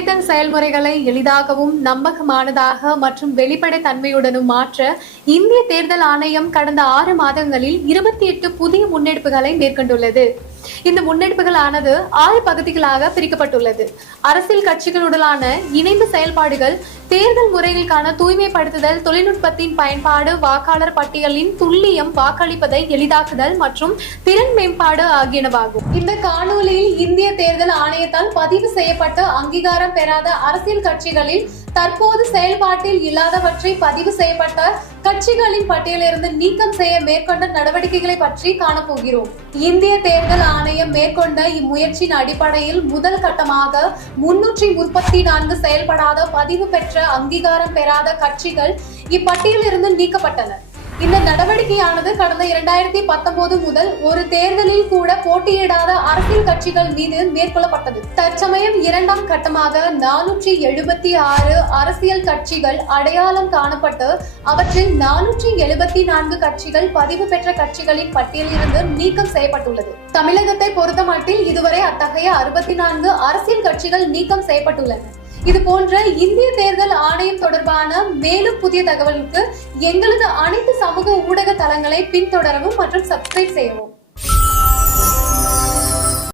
தேர்தல் செயல்முறைகளை எளிதாகவும் நம்பகமானதாக மற்றும் வெளிப்படைத்தன்மையுடனும் மாற்ற இந்திய தேர்தல் ஆணையம் கடந்த 6 மாதங்களில் 28 புதிய முன்னெடுப்புகளை மேற்கொண்டுள்ளது. இந்த முன்னெடுப்புகளானது 6 பகுதிகளாக பிரிக்கப்பட்டுள்ளது. அரசியல் கட்சிகளுடனான இணைந்த செயல்பாடுகள், தேர்தல் முறைகளுக்கான தூய்மைப்படுத்துதல், தொழில்நுட்பத்தின் பயன்பாடு, வாக்காளர் பட்டியலின் துல்லியம், வாக்களிப்பதை எளிதாக்குதல் மற்றும் திறன் மேம்பாடு ஆகியனவாகும். இந்த காணொலியில் இந்திய தேர்தல் ஆணையத்தால் பதிவு செய்யப்பட்ட அங்கீகாரம் பெறாத அரசியல் கட்சிகளில் தற்போது செயல்பாட்டில் இல்லாதவற்றை பதிவு செய்யப்பட்ட கட்சிகளின் பட்டியலிருந்து நீக்கம் செய்ய மேற்கொண்ட நடவடிக்கைகளை பற்றி காணப்போகிறோம். இந்திய தேர்தல் ஆணையம் மேற்கொண்ட இம்முயற்சியின் அடிப்படையில் முதல் கட்டமாக 334 செயல்படாத பதிவு பெற்ற அங்கீகாரம் பெறாத கட்சிகள் இப்பட்டியலிருந்து நீக்கப்பட்டன. இந்த நடவடிக்கையானது கடந்த 2019 முதல் ஒரு தேர்தலில் கூட போட்டியிடாத அரசியல் கட்சிகள் மீது மேற்கொள்ளப்பட்டது. தற்சமயம் 2ஆம் கட்டமாக 476 அரசியல் கட்சிகள் அடையாளம் காணப்பட்டு அவற்றில் 474 கட்சிகள் பதிவு பெற்ற கட்சிகளின் பட்டியலிலிருந்து நீக்கம் செய்யப்பட்டுள்ளது. தமிழகத்தை பொறுத்தமட்டில் இதுவரை அத்தகைய 64 அரசியல் கட்சிகள் நீக்கம் செய்யப்பட்டுள்ளன. இது போன்ற இந்திய தேர்தல் ஆணையம் தொடர்பான மேலும் புதிய தகவலுக்கு எங்களது அனைத்து சமூக ஊடக தளங்களை பின்தொடரவும் மற்றும் சப்ஸ்கிரைப் செய்யவும்.